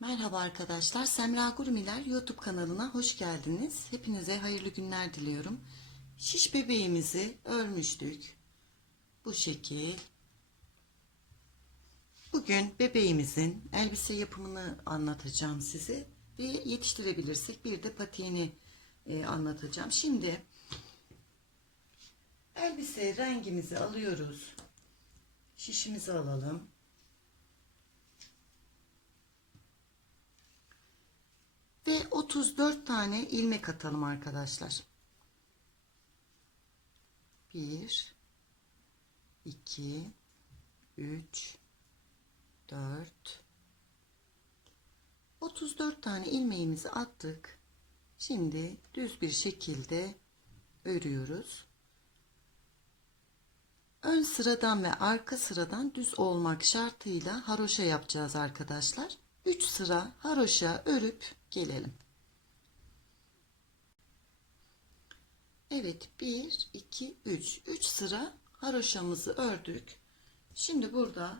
Merhaba arkadaşlar, Semra Gurmiler YouTube kanalına hoş geldiniz. Hepinize hayırlı günler diliyorum. Şiş bebeğimizi örmüştük. Bu şekil. Bugün bebeğimizin elbise yapımını anlatacağım size ve yetiştirebilirsek bir de patiğini e, anlatacağım. Şimdi elbise rengimizi alıyoruz. Şişimizi alalım. Ve 34 tane ilmek atalım arkadaşlar. 1 2 3 4 34 tane ilmeğimizi attık. Şimdi düz bir şekilde örüyoruz. Ön sıradan ve arka sıradan düz olmak şartıyla haroşa yapacağız arkadaşlar. 3 sıra haroşa örüp gelelim. Evet 1 2 3 3 sıra haroşamızı ördük. Şimdi burada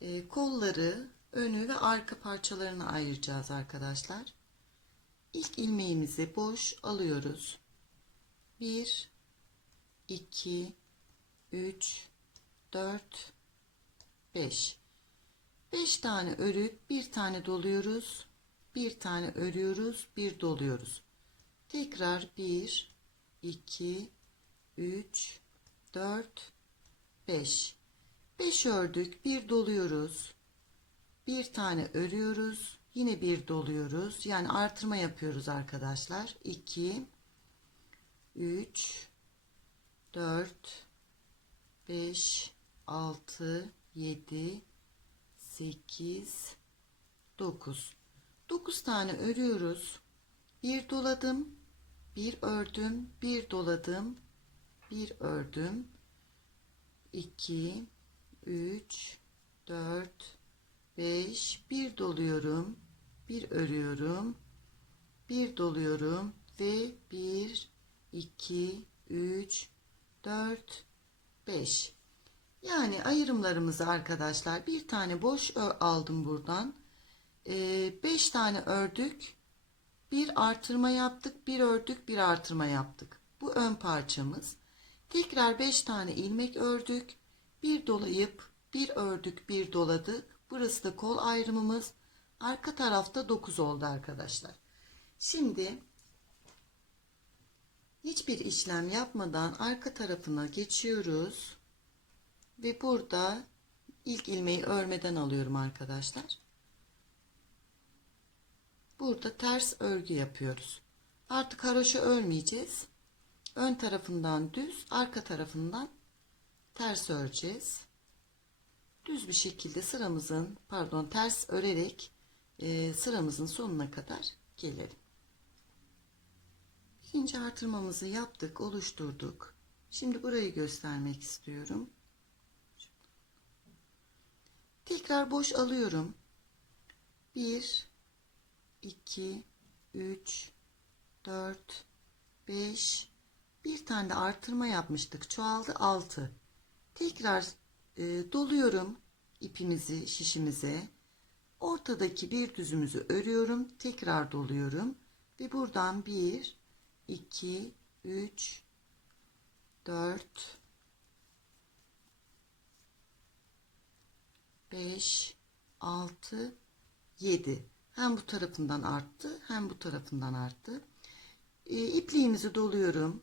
e, kolları önü ve arka parçalarını ayıracağız arkadaşlar. İlk ilmeğimizi boş alıyoruz. 1 2 3 4 5 5 tane örüp bir tane doluyoruz. Bir tane örüyoruz, bir doluyoruz. Tekrar 1 2 3 4 5 5 ördük, bir doluyoruz. Bir tane örüyoruz, yine bir doluyoruz. Yani artırma yapıyoruz arkadaşlar. 2 3 4 5 6 7 8 9 9 tane örüyoruz. Bir doladım bir ördüm bir doladım bir ördüm. 2 3 4 5 bir doluyorum bir örüyorum. Bir doluyorum ve 1 2 3 4 5 yani ayırımlarımızı arkadaşlar bir tane boş aldım buradan. 5 ee, tane ördük. Bir artırma yaptık. Bir ördük. Bir artırma yaptık. Bu ön parçamız. Tekrar 5 tane ilmek ördük. Bir dolayıp bir ördük. Bir doladık. Burası da kol ayrımımız. Arka tarafta 9 oldu arkadaşlar. Şimdi hiçbir işlem yapmadan arka tarafına geçiyoruz. Ve burada ilk ilmeği örmeden alıyorum arkadaşlar. Burada ters örgü yapıyoruz. Artık haroşa örmeyeceğiz. Ön tarafından düz, arka tarafından ters öreceğiz. Düz bir şekilde sıramızın, pardon ters örerek e, sıramızın sonuna kadar gelelim. İkinci artırmamızı yaptık, oluşturduk. Şimdi burayı göstermek istiyorum. Tekrar boş alıyorum. 1 2 3 4 5 bir tane de artırma yapmıştık. Çoğaldı 6. Tekrar e, doluyorum ipimizi şişimize. Ortadaki bir düzümüzü örüyorum. Tekrar doluyorum ve buradan 1 2 3 4 5, 6, 7. Hem bu tarafından arttı hem bu tarafından arttı. E, ipliğimizi doluyorum.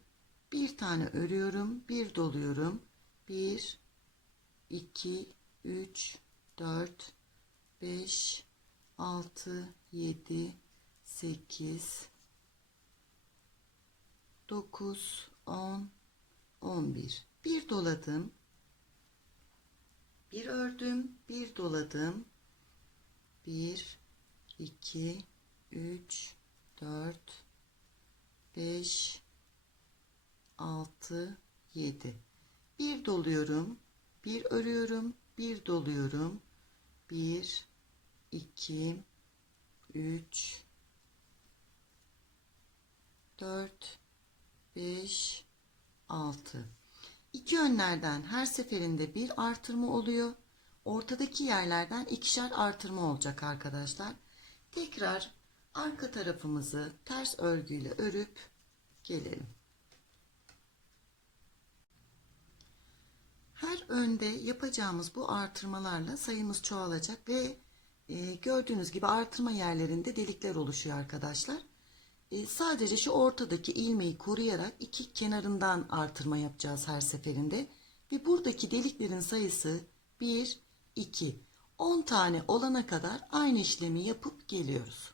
Bir tane örüyorum. Bir doluyorum. 1, 2, 3, 4, 5, 6, 7, 8, 9, 10, 11. Bir doladım bir ördüm bir doladım. Bir iki üç dört beş altı yedi. Bir doluyorum bir örüyorum bir doluyorum. Bir iki üç dört beş altı İki yönlerden her seferinde bir artırma oluyor. ortadaki yerlerden ikişer artırma olacak arkadaşlar. Tekrar arka tarafımızı ters örgüyle örüp gelelim. Her önde yapacağımız bu artırmalarla sayımız çoğalacak ve e, gördüğünüz gibi artırma yerlerinde delikler oluşuyor arkadaşlar. E, sadece şu ortadaki ilmeği koruyarak iki kenarından artırma yapacağız her seferinde. Ve buradaki deliklerin sayısı 1, 2, 10 tane olana kadar aynı işlemi yapıp geliyoruz.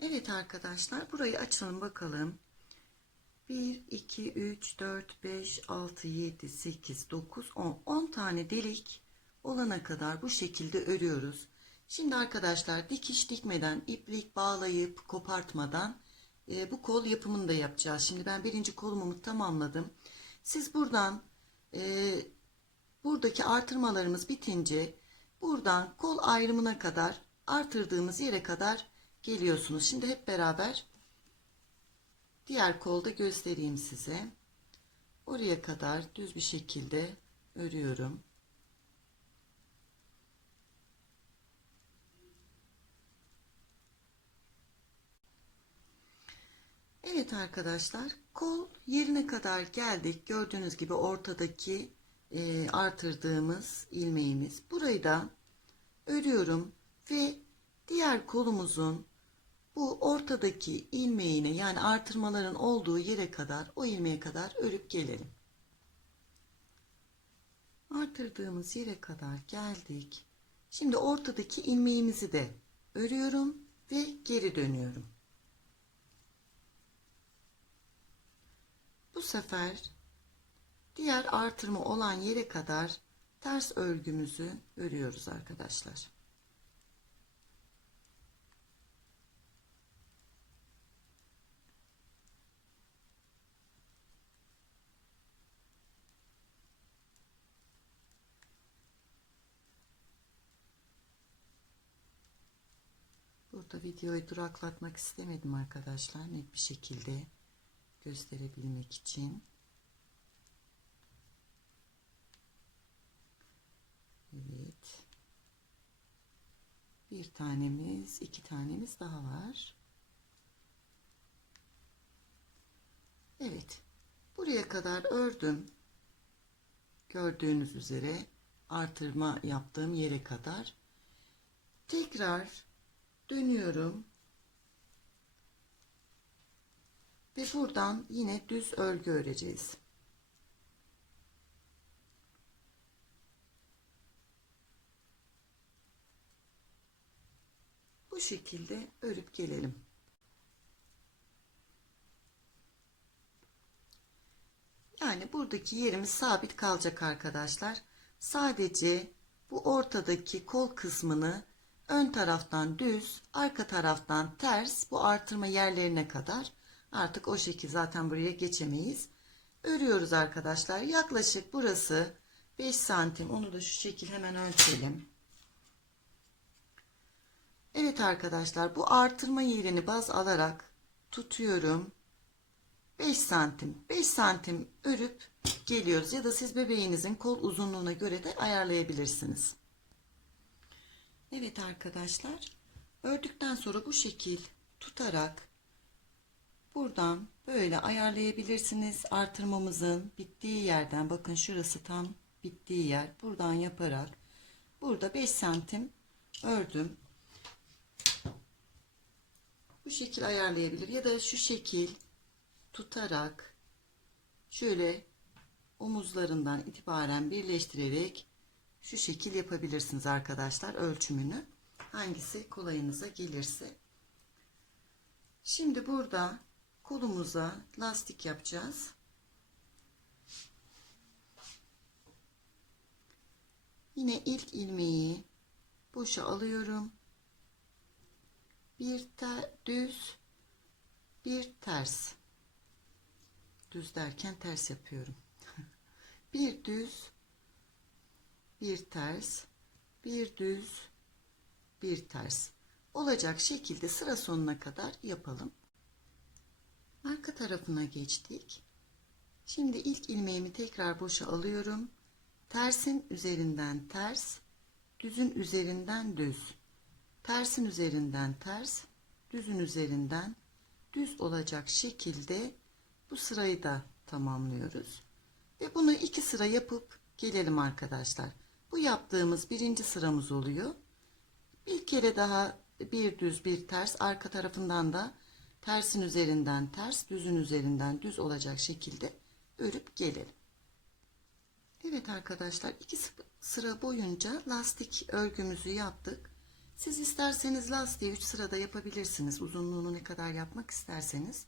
Evet arkadaşlar burayı açalım bakalım. 1, 2, 3, 4, 5, 6, 7, 8, 9, 10. 10 tane delik olana kadar bu şekilde örüyoruz. Şimdi arkadaşlar dikiş dikmeden, iplik bağlayıp kopartmadan e, bu kol yapımını da yapacağız. Şimdi ben birinci kolumu tamamladım. Siz buradan e, buradaki artırmalarımız bitince buradan kol ayrımına kadar artırdığımız yere kadar geliyorsunuz. Şimdi hep beraber diğer kolda göstereyim size. Oraya kadar düz bir şekilde örüyorum. Evet arkadaşlar kol yerine kadar geldik. Gördüğünüz gibi ortadaki e, artırdığımız ilmeğimiz. Burayı da örüyorum ve diğer kolumuzun bu ortadaki ilmeğine yani artırmaların olduğu yere kadar o ilmeğe kadar örüp gelelim. Artırdığımız yere kadar geldik. Şimdi ortadaki ilmeğimizi de örüyorum ve geri dönüyorum. Bu sefer diğer artırma olan yere kadar ters örgümüzü örüyoruz arkadaşlar. Burada videoyu duraklatmak istemedim arkadaşlar. Net bir şekilde gösterebilmek için. Evet. Bir tanemiz, iki tanemiz daha var. Evet. Buraya kadar ördüm. Gördüğünüz üzere artırma yaptığım yere kadar. Tekrar dönüyorum. Ve buradan yine düz örgü öreceğiz. Bu şekilde örüp gelelim. Yani buradaki yerimiz sabit kalacak arkadaşlar. Sadece bu ortadaki kol kısmını ön taraftan düz, arka taraftan ters bu artırma yerlerine kadar artık o şekil zaten buraya geçemeyiz. Örüyoruz arkadaşlar. Yaklaşık burası 5 santim. Onu da şu şekil hemen ölçelim. Evet arkadaşlar bu artırma yerini baz alarak tutuyorum. 5 santim. 5 santim örüp geliyoruz. Ya da siz bebeğinizin kol uzunluğuna göre de ayarlayabilirsiniz. Evet arkadaşlar. Ördükten sonra bu şekil tutarak buradan böyle ayarlayabilirsiniz. Artırmamızın bittiği yerden bakın şurası tam bittiği yer. Buradan yaparak burada 5 santim ördüm. Bu şekil ayarlayabilir ya da şu şekil tutarak şöyle omuzlarından itibaren birleştirerek şu şekil yapabilirsiniz arkadaşlar ölçümünü. Hangisi kolayınıza gelirse. Şimdi burada kolumuza lastik yapacağız. Yine ilk ilmeği boşa alıyorum. Bir ter, düz, bir ters. Düz derken ters yapıyorum. bir düz, bir ters, bir düz, bir ters. Olacak şekilde sıra sonuna kadar yapalım. Arka tarafına geçtik. Şimdi ilk ilmeğimi tekrar boşa alıyorum tersin üzerinden ters, düzün üzerinden düz, tersin üzerinden ters, düzün üzerinden düz olacak şekilde bu sırayı da tamamlıyoruz. Ve bunu iki sıra yapıp gelelim arkadaşlar. Bu yaptığımız birinci sıramız oluyor. Bir kere daha bir düz bir ters arka tarafından da tersin üzerinden ters düzün üzerinden düz olacak şekilde örüp gelelim. Evet arkadaşlar iki sıra boyunca lastik örgümüzü yaptık. Siz isterseniz lastiği 3 sırada yapabilirsiniz. Uzunluğunu ne kadar yapmak isterseniz.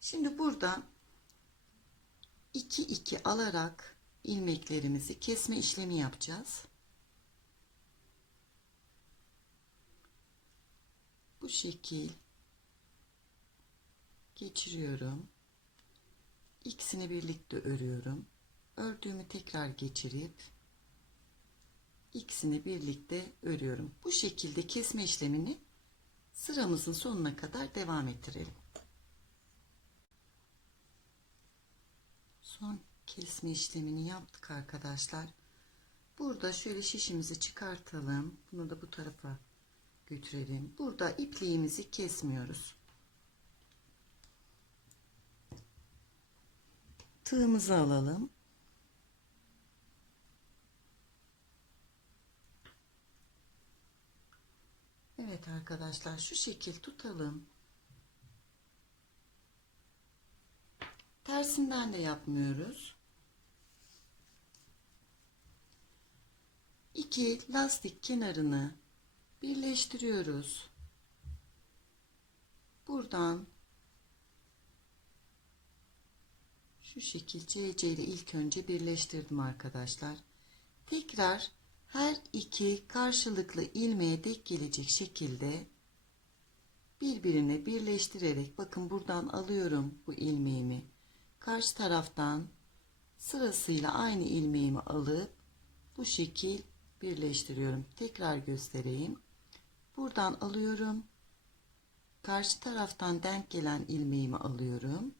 Şimdi burada 2 2 alarak ilmeklerimizi kesme işlemi yapacağız. Bu şekil geçiriyorum. İkisini birlikte örüyorum. Ördüğümü tekrar geçirip ikisini birlikte örüyorum. Bu şekilde kesme işlemini sıramızın sonuna kadar devam ettirelim. Son kesme işlemini yaptık arkadaşlar. Burada şöyle şişimizi çıkartalım. Bunu da bu tarafa götürelim. Burada ipliğimizi kesmiyoruz. Tığımızı alalım. Evet arkadaşlar şu şekil tutalım. Tersinden de yapmıyoruz. İki lastik kenarını birleştiriyoruz. Buradan şu şekil CC ile ilk önce birleştirdim arkadaşlar. Tekrar her iki karşılıklı ilmeğe denk gelecek şekilde birbirine birleştirerek bakın buradan alıyorum bu ilmeğimi. Karşı taraftan sırasıyla aynı ilmeğimi alıp bu şekil birleştiriyorum. Tekrar göstereyim. Buradan alıyorum. Karşı taraftan denk gelen ilmeğimi alıyorum.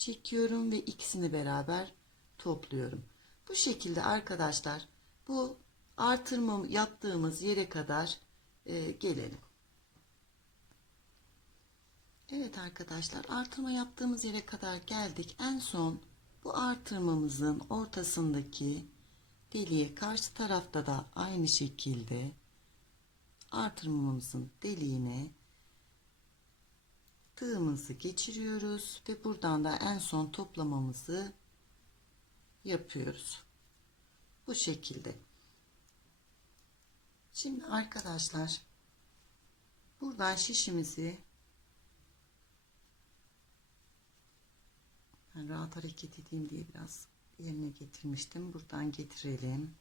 Çekiyorum ve ikisini beraber topluyorum. Bu şekilde arkadaşlar bu artırma yaptığımız yere kadar e, gelelim. Evet arkadaşlar artırma yaptığımız yere kadar geldik. En son bu artırmamızın ortasındaki deliğe karşı tarafta da aynı şekilde artırmamızın deliğine tığımızı geçiriyoruz ve buradan da en son toplamamızı yapıyoruz. Bu şekilde. Şimdi arkadaşlar buradan şişimizi ben rahat hareket edeyim diye biraz yerine getirmiştim. Buradan getirelim.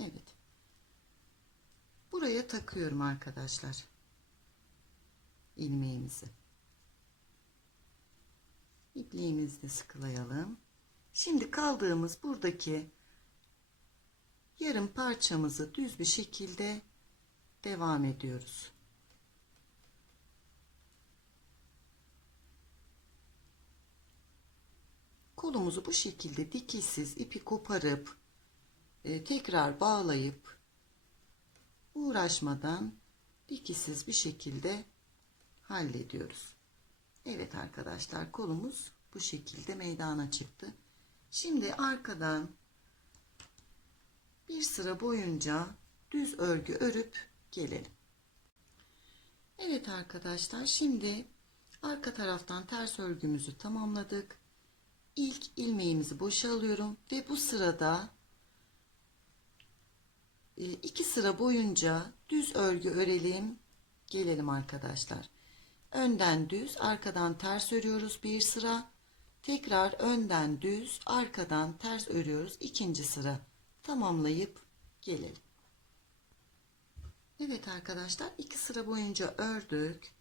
Evet. Buraya takıyorum arkadaşlar. İlmeğimizi. İpliğimizi de sıkılayalım. Şimdi kaldığımız buradaki yarım parçamızı düz bir şekilde devam ediyoruz. Kolumuzu bu şekilde dikişsiz ipi koparıp e, tekrar bağlayıp uğraşmadan dikişsiz bir şekilde hallediyoruz. Evet arkadaşlar kolumuz bu şekilde meydana çıktı. Şimdi arkadan bir sıra boyunca düz örgü örüp gelelim. Evet arkadaşlar şimdi arka taraftan ters örgümüzü tamamladık. İlk ilmeğimizi boşa alıyorum ve bu sırada e, iki sıra boyunca düz örgü örelim. Gelelim arkadaşlar. Önden düz, arkadan ters örüyoruz bir sıra. Tekrar önden düz, arkadan ters örüyoruz. ikinci sıra tamamlayıp gelelim. Evet arkadaşlar iki sıra boyunca ördük.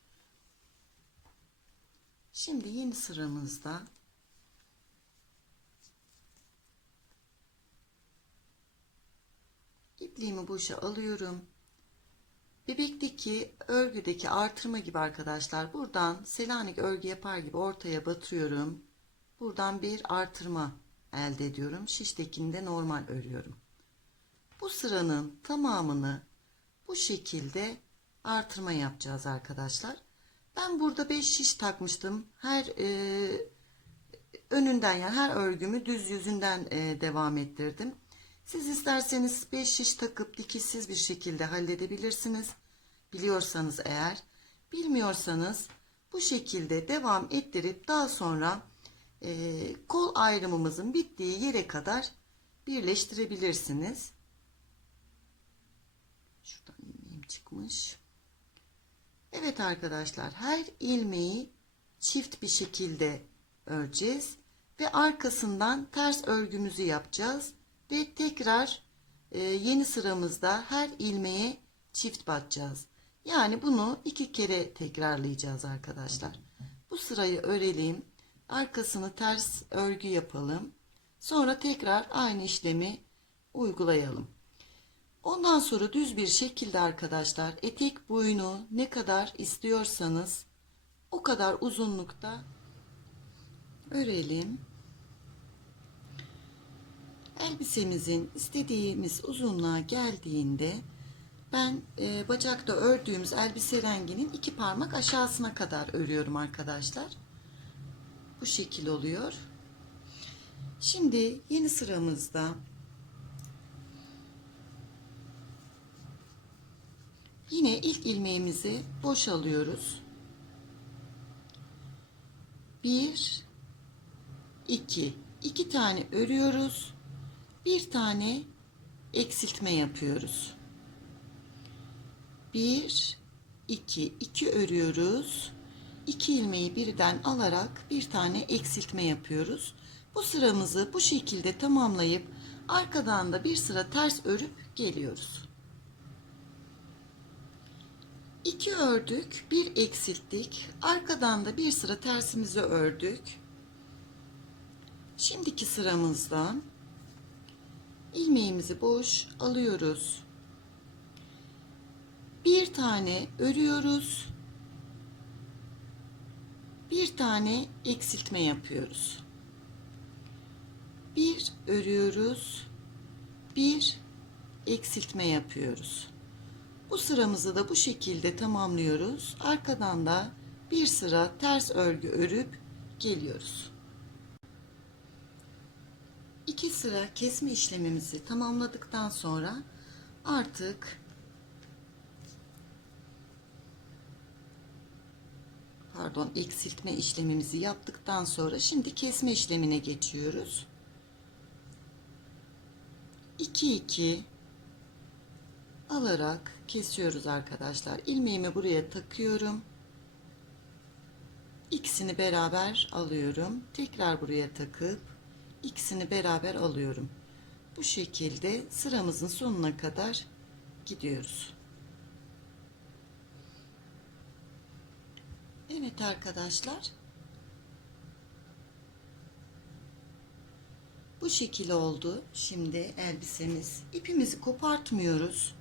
Şimdi yeni sıramızda ipliğimi boşa alıyorum. Bebekteki örgüdeki artırma gibi arkadaşlar buradan Selanik örgü yapar gibi ortaya batıyorum. buradan bir artırma elde ediyorum. Şiştekinde normal örüyorum. Bu sıranın tamamını bu şekilde artırma yapacağız arkadaşlar. Ben burada 5 şiş takmıştım. Her e, önünden yani her örgümü düz yüzünden e, devam ettirdim. Siz isterseniz 5 şiş takıp dikişsiz bir şekilde halledebilirsiniz. Biliyorsanız eğer, bilmiyorsanız bu şekilde devam ettirip daha sonra e, kol ayrımımızın bittiği yere kadar birleştirebilirsiniz. Şuradan ilmeğim çıkmış. Evet arkadaşlar her ilmeği çift bir şekilde öreceğiz ve arkasından ters örgümüzü yapacağız ve tekrar e, yeni sıramızda her ilmeğe çift batacağız. Yani bunu iki kere tekrarlayacağız arkadaşlar. Bu sırayı örelim. Arkasını ters örgü yapalım. Sonra tekrar aynı işlemi uygulayalım. Ondan sonra düz bir şekilde arkadaşlar etek boyunu ne kadar istiyorsanız o kadar uzunlukta örelim. Elbisemizin istediğimiz uzunluğa geldiğinde ben e, bacakta ördüğümüz elbise renginin iki parmak aşağısına kadar örüyorum arkadaşlar. Bu şekil oluyor. Şimdi yeni sıramızda Yine ilk ilmeğimizi boş alıyoruz. 1 2 2 tane örüyoruz. Bir tane eksiltme yapıyoruz. 1 2 2 örüyoruz. 2 ilmeği birden alarak bir tane eksiltme yapıyoruz. Bu sıramızı bu şekilde tamamlayıp arkadan da bir sıra ters örüp geliyoruz. 2 ördük, bir eksilttik. Arkadan da bir sıra tersimizi ördük. Şimdiki sıramızdan ilmeğimizi boş alıyoruz. Bir tane örüyoruz. Bir tane eksiltme yapıyoruz. Bir örüyoruz. Bir eksiltme yapıyoruz. Bu sıramızı da bu şekilde tamamlıyoruz. Arkadan da bir sıra ters örgü örüp geliyoruz. İki sıra kesme işlemimizi tamamladıktan sonra artık pardon eksiltme işlemimizi yaptıktan sonra şimdi kesme işlemine geçiyoruz. 2 2 alarak kesiyoruz arkadaşlar. İlmeğimi buraya takıyorum. İkisini beraber alıyorum. Tekrar buraya takıp ikisini beraber alıyorum. Bu şekilde sıramızın sonuna kadar gidiyoruz. Evet arkadaşlar. Bu şekil oldu. Şimdi elbisemiz. İpimizi kopartmıyoruz.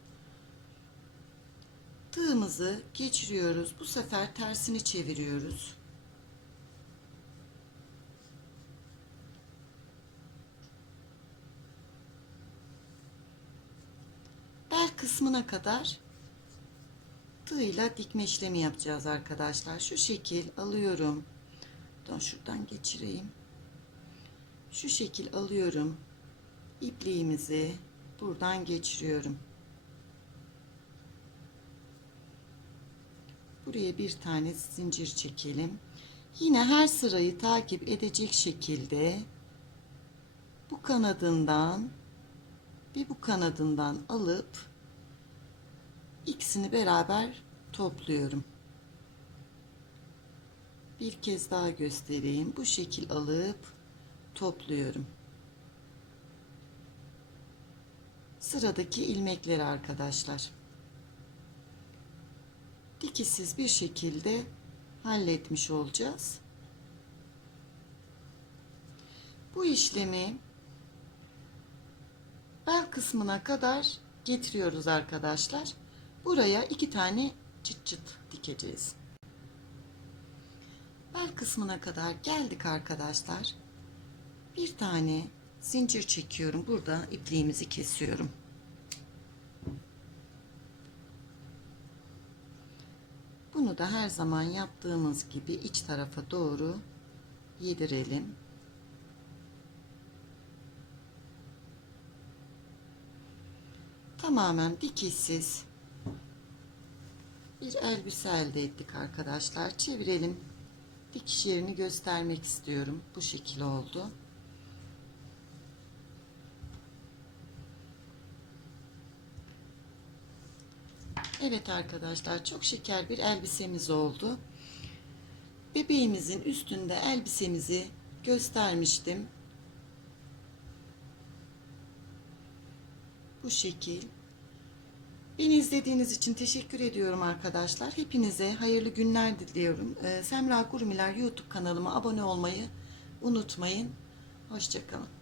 Tığımızı geçiriyoruz. Bu sefer tersini çeviriyoruz. Bel kısmına kadar tığla dikme işlemi yapacağız arkadaşlar. Şu şekil alıyorum. Dur şuradan geçireyim. Şu şekil alıyorum. İpliğimizi buradan geçiriyorum. Buraya bir tane zincir çekelim. Yine her sırayı takip edecek şekilde bu kanadından ve bu kanadından alıp ikisini beraber topluyorum. Bir kez daha göstereyim. Bu şekil alıp topluyorum. Sıradaki ilmekleri arkadaşlar dikişsiz bir şekilde halletmiş olacağız. Bu işlemi bel kısmına kadar getiriyoruz arkadaşlar. Buraya iki tane çıt çıt dikeceğiz. Bel kısmına kadar geldik arkadaşlar. Bir tane zincir çekiyorum. Burada ipliğimizi kesiyorum. Bunu da her zaman yaptığımız gibi iç tarafa doğru yedirelim. Tamamen dikişsiz bir elbise elde ettik arkadaşlar. Çevirelim. Dikiş yerini göstermek istiyorum. Bu şekil oldu. Evet arkadaşlar çok şeker bir elbisemiz oldu. Bebeğimizin üstünde elbisemizi göstermiştim. Bu şekil. Beni izlediğiniz için teşekkür ediyorum arkadaşlar. Hepinize hayırlı günler diliyorum. Ee, Semra Gurmiler YouTube kanalıma abone olmayı unutmayın. Hoşçakalın.